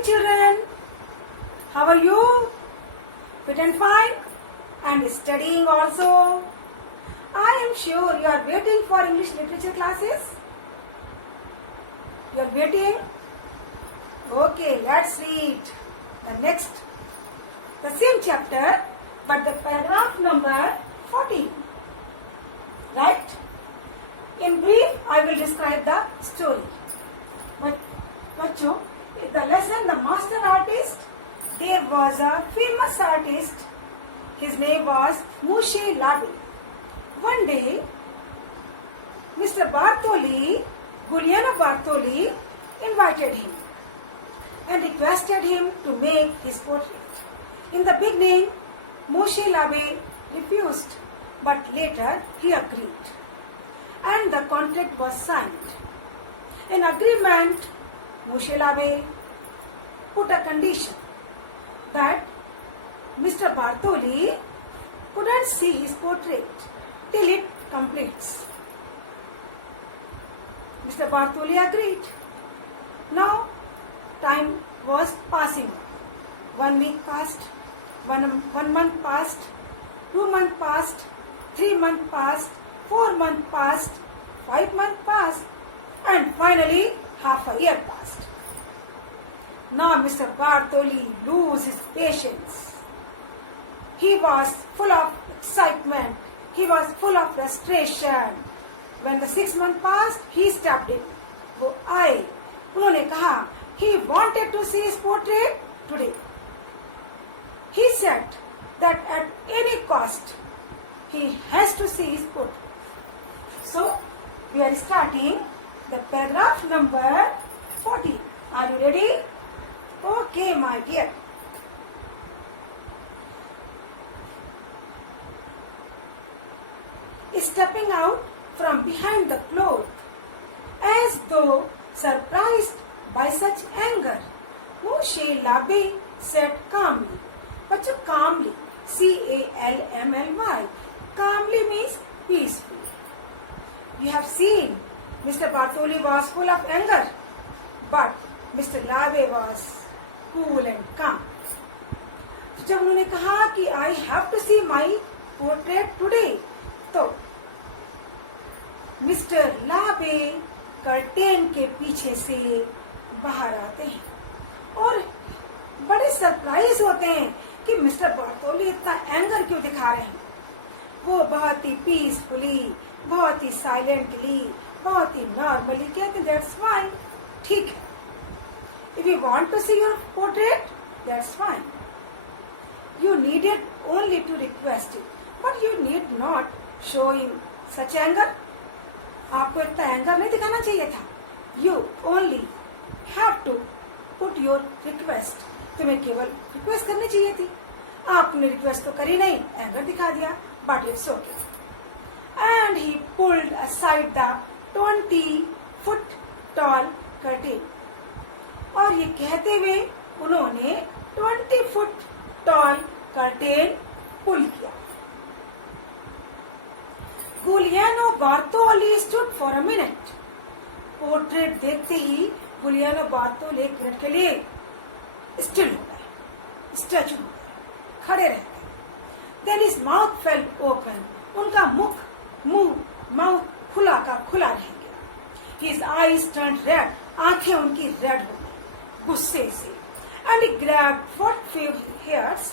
morning, children. How are you? Fit and fine? And studying also? I am sure you are waiting for English literature classes. You are waiting? Okay, let's read the same chapter, but the paragraph number 14. Right? In brief, I will describe the story. But the lesson, the master artist, there was a famous artist. His name was Moshe Labe. One day, Mr. Giuliano Bartoli, invited him and requested him to make his portrait. In the beginning, Moshe Labe refused, but later he agreed, and the contract was signed. In agreement, Moshe Labe put a condition that Mr. Bartoli couldn't see his portrait till it completes. Mr. Bartoli agreed. Now, time was passing. 1 week passed, one month passed, 2 months passed, 3 months passed, 4 months passed, 5 months passed, and finally half a year passed. Now Mr. Bartoli lose his patience. He was full of excitement. He was full of frustration. When the 6 months passed, he stepped in. वो आए, उन्होंने कहा, he wanted to see his portrait today. He said that at any cost, he has to see his portrait. So, we are starting the paragraph number 40. Are you ready? Okay, my dear. Stepping out from behind the cloth, as though surprised by such anger, Moshe Labe said calmly. Bachcho, calmly. C-A-L-M-L-Y. Calmly means peacefully. You have seen Mr. Bartoli was full of anger, but Mr. Labe was cool and calm. तो जब उन्होंने कहा कि I have to see my portrait today, तो mister लाबे curtain के पीछे से बाहर आते हैं और बड़े सरप्राइज होते हैं कि मिस्टर बार्टोली इतना एंगर क्यों दिखा रहे हैं. वो बहुत ही पीसफुली, बहुत ही साइलेंटली, बहुत ही नॉर्मली कहते हैं दैट्स फाइन, ठीक है. If you want to see your portrait that's fine. You needed only to request it, but you need not showing such anger. आपको इतना एंगर नहीं दिखाना चाहिए था. You only have to put your request. तुम्हें केवल रिक्वेस्ट करनी चाहिए थी. आपने रिक्वेस्ट तो करी नहीं, एंगर दिखा दिया. But it's okay. And he pulled aside the 20 foot tall curtain. और ये कहते हुए उन्होंने 20 फुट टॉल कर्टेन पुल किया. Giuliano Bartoli stood for a minute. Portrait देखते ही Giuliano Bartoli एक मिनट के लिए स्टिल हो गए, स्टैचू हो गए, खड़े रह गए. Then his mouth fell open. उनका माउथ खुला का खुला रह गया. His eyes turned red. आंखें उनकी रेड हो गई गुस्से से. And he grabbed what few hairs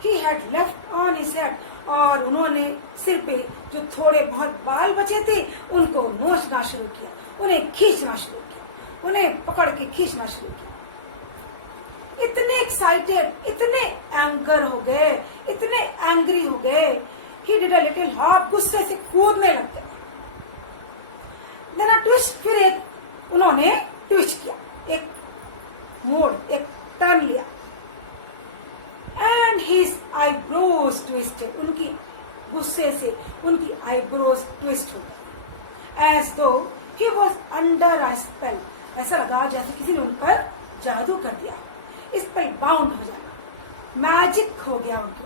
he had left on his head. और उन्होंने सिर पे जो थोड़े बहुत बाल बचे थे उनको नोचना शुरू किया, उन्हें खींचना शुरू किया, उन्हें पकड़ के खींचना शुरू किया. इतने एक्साइटेड, इतने एंगर हो गए, इतने एंग्री हो गए. He did a little hop. गुस्से से कूदने लग गए. Then a twist. फिर एक उन्होंने ट्विस्ट किया, एक मोड़, एक टर्न लिया. And his eyebrows twisted. उनकी गुस्से से उनकी eyebrows twist हो गई. As though he was under a spell. ऐसा लगा जैसे किसी ने उन पर जादू कर दिया. स्पेल बाउंड हो जाना, मैजिक हो गया उनको.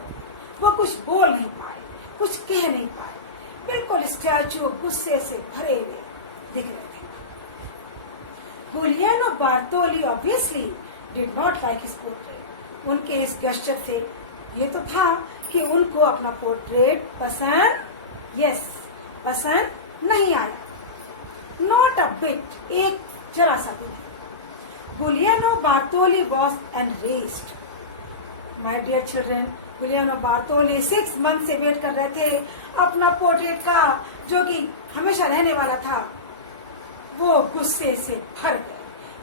वो कुछ बोल नहीं पाए, कुछ कह नहीं पाए. बिल्कुल स्टैचू गुस्से से भरे हुए दिख रहे थे. Giuliano Bartoli obviously did not like his portrait. उनके इस गेस्चर से ये तो था कि उनको अपना पोर्ट्रेट पसंद, यस, पसंद नहीं आया। नॉट अ बिट, एक जरा सा भी। Giuliano Bartoli was enraged. My dear children, Giuliano Bartoli 6 month से वेट कर रहे थे अपना पोर्ट्रेट का, जो कि हमेशा रहने वाला था। वो गुस्से से भर गए।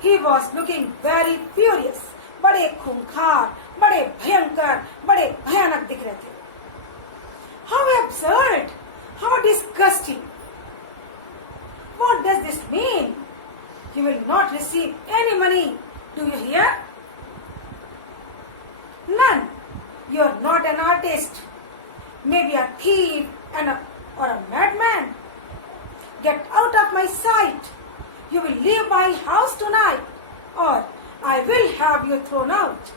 He was looking very furious. बड़े खूंखार, बड़े भयंकर, बड़े भयानक दिख रहे थे। How absurd, how disgusting, what does this mean? You will not receive any money. Do you hear? None. You are not an artist. Maybe a thief or a madman. Get out of my sight. You will leave my house tonight, or I will have you thrown out.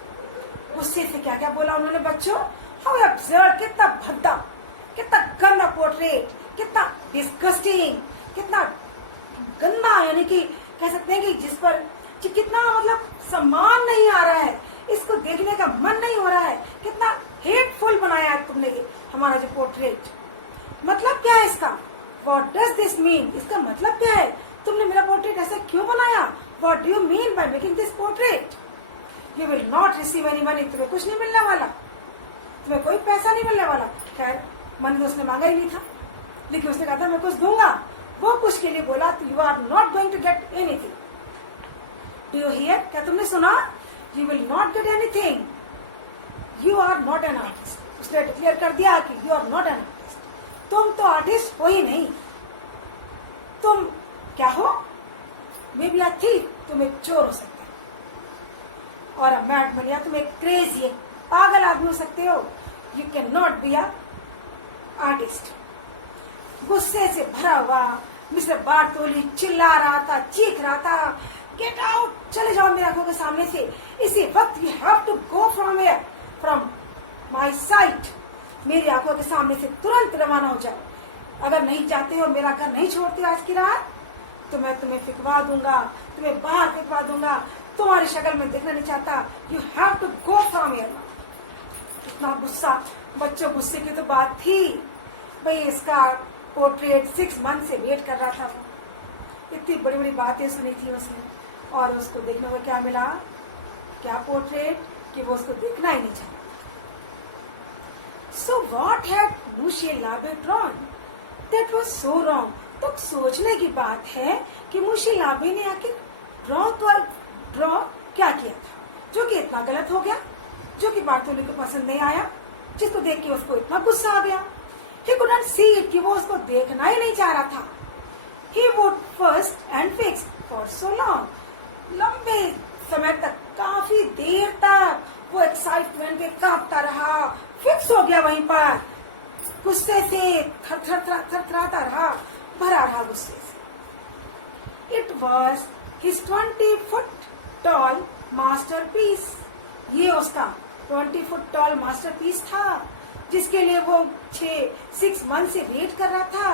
गुस्से से क्या क्या बोला उन्होंने बच्चों? How absurd, कितना भद्दा, कितना गंदा पोर्ट्रेट, कितना डिस्गस्टिंग, कितना गंदा, यानी कि कह सकते हैं कि जिस पर कितना मतलब सम्मान नहीं आ रहा है, इसको देखने का मन नहीं हो रहा है, कितना हेटफुल बनाया है तुमने ये हमारा जो पोर्ट्रेट। मतलब क्या है इसका? What does this mean? इसका मतलब क्या है? तुमने मेरा पोर्ट्रेट ऐसा क्यों बनाया? What do you mean by making this portrait? You will not receive any money. तुम्हें कुछ नहीं मिलने वाला, तुम्हें कोई पैसा नहीं मिलने वाला। खैर, मन तो उसने मांगा ही नहीं था, लेकिन उसने कहा था मैं कुछ दूंगा। वो कुछ के लिए बोला तो you are not going to get anything. Do you hear? क्या तुमने सुना? You will not get anything. You are not an artist. उसने डिक्लेयर कर दिया कि you are not an artist. तुम तो आर्टिस्ट हो ही नहीं। तुम क्या हो? मे बी अ थीफ, तुम एक चोर हो सकते हो, और अ मैडमैन, या तुम एक क्रेजी, पागल आदमी हो सकते हो। You can not be a artist. गुस्से से भरा हुआ मिस्टर बार्तोली चिल्ला रहा था, चीख रहा था, गेट आउट, चले जाओ मेरे आंखों के सामने से। इसी वक्त you have to go from here, from my sight. मेरी आंखों के सामने से तुरंत रवाना हो जाओ। अगर नहीं चाहते हो, मेरा घर नहीं छोड़ते हो आज की रात, तो मैं तुम्हें फिकवा दूंगा, तुम्हें बाहर फिकवा दूंगा। तुम्हारी शक्ल में देखना नहीं चाहता। You have to go from here. इतना गुस्सा, बच्चों, गुस्से की तो बात थी भाई। इसका पोर्ट्रेट 6 मंथ से वेट कर रहा था। इतनी बड़ी बड़ी बातें सुनी थी उसने, और उसको देखने को क्या मिला? क्या पोर्ट्रेट कि वो उसको देखना ही नहीं चाहता। सो व्हाट हैड मुशी लाबे drawn? That was so wrong. तो सोचने की बात है कि मुशी लाबे ने आखिर ड्रॉ क्या किया था जो कि इतना गलत हो गया, जो कि बार्तोली को पसंद नहीं आया, जिसको देख के उसको इतना गुस्सा आ गया। He couldn't see it, कि वो उसको देखना ही नहीं चाह रहा था। He would first and fix for so long. लंबे समय तक, काफी देर तक वो एक्साइटमेंट में कांपता रहा, फिक्स हो गया वहीं पर, गुस्से से थरथराता रहा, भरा रहा गुस्से से। It was his 20 foot tall masterpiece. ये उसका 20 foot tall masterpiece था, जिसके लिए वो 6 मंथ से वेट कर रहा था।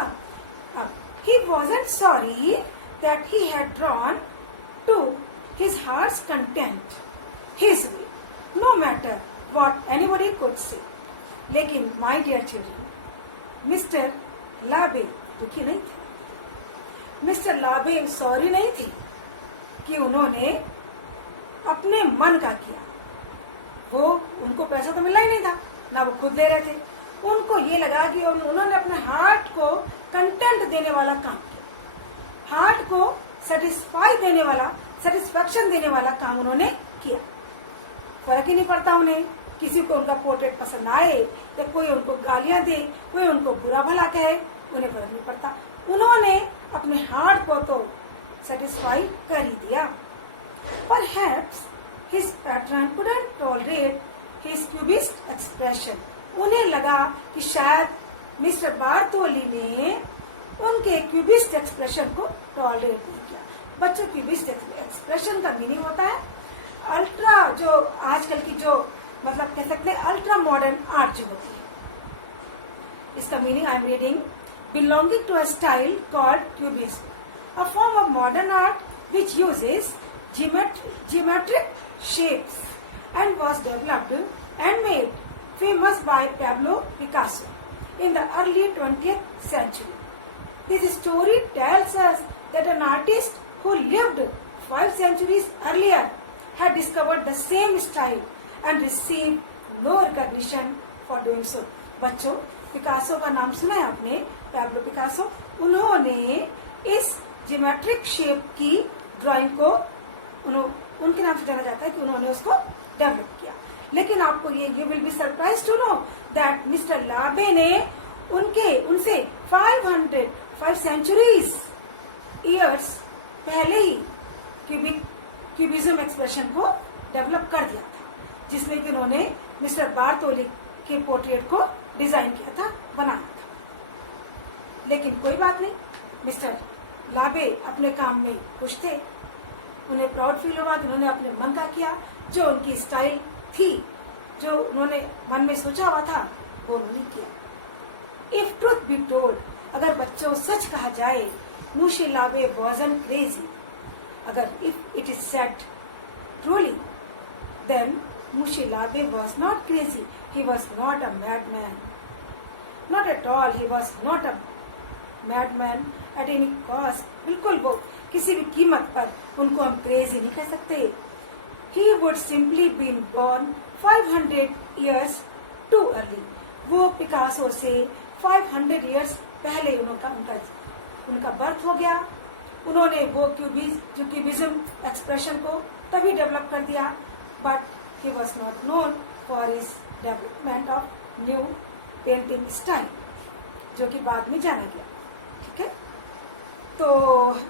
अब he wasn't sorry that he had drawn to his heart's content his way, no matter what anybody could say. लेकिन my dear children, मिस्टर लाबे दुखी नहीं थे। मिस्टर लाबे सॉरी नहीं थे कि उन्होंने अपने मन का किया। वो, उनको पैसा तो मिला ही नहीं था, ना वो खुद दे रहे थे। उनको ये लगा कि उन्होंने अपने हार्ट को कंटेंट देने वाला काम किया, हार्ट को सेटिस्फैक्शन देने वाला काम उन्होंने किया। फर्क ही नहीं पड़ता उन्हें, किसी को उनका पोर्ट्रेट पसंद आए या कोई उनको गालियां दे, कोई उनको बुरा भला कहे, उन्हें फर्क नहीं पड़ता। उन्होंने अपने हार्ट को तो सेटिस्फाई कर ही दिया। Perhaps his patron couldn't tolerate his cubist expression. उन्हें लगा कि शायद मिस्टर बार्तोली ने उनके क्यूबिस्ट एक्सप्रेशन को टॉलरेट नहीं किया। बच्चों, क्यूबिस्ट एक्सप्रेशन का मीनिंग होता है अल्ट्रा, जो आजकल की जो मतलब कह सकते हैं अल्ट्रा मॉडर्न आर्ट जो होती है। इसका meaning I am reading, belonging to a style called cubism, a form of modern art which uses geometric shapes and was developed and made famous by Pablo Picasso in the early 20th century. This story tells us that an artist who lived 5 centuries earlier had discovered the same style and received no recognition for doing so. बच्चों, Picasso का नाम सुना है आपने? Pablo Picasso. उन्होंने इस geometric shape की drawing को उनके नाम से जाना जाता है कि उन्होंने उसको डेवलप किया। लेकिन आपको you will be surprise to know that mister लाबे ने उनसे 5 सेंचुरीज ईयर्स पहले ही क्यूबिज्म एक्सप्रेशन को डेवलप कर दिया था, जिसमें कि उन्होंने मिस्टर बार्तोली के पोर्ट्रेट को डिजाइन किया था, बनाया था। लेकिन कोई बात नहीं, मिस्टर लाबे अपने काम में खुश थे। उन्हें प्राउड फील हुआ कि उन्होंने अपने मन का किया, जो उनकी स्टाइल थी, जो उन्होंने मन में सोचा हुआ था, वो उन्होंने किया। इफ ट्रूथ बी टोल्ड, अगर बच्चों सच कहा जाए, मुशी लाबे वाज़न्ट क्रेजी। अगर if it is said truly, then Mushi Labe was not crazy. He was not a madman. Not at all. He was not a madman at any cost. बिल्कुल वो किसी भी कीमत पर उनको हम crazy नहीं कह सकते। He would simply been born 500 years too early. वो पिकासो से 500 years पहले उनका बर्थ हो गया। उन्होंने वो क्यूबिज्म एक्सप्रेशन को तभी डेवलप कर दिया, but he was not known for his development of new painting style, जो कि बाद में जाना गया। ठीक है, तो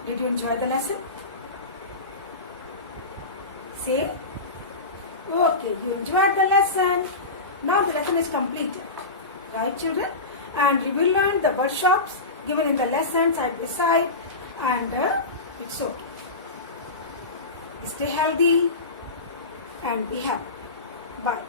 did you enjoy the lesson? Say, okay, you enjoyed the lesson. Now the lesson is completed, right, children? And we will learn the word shops given in the lesson side by side, and it's okay. Stay healthy and be happy. Bye.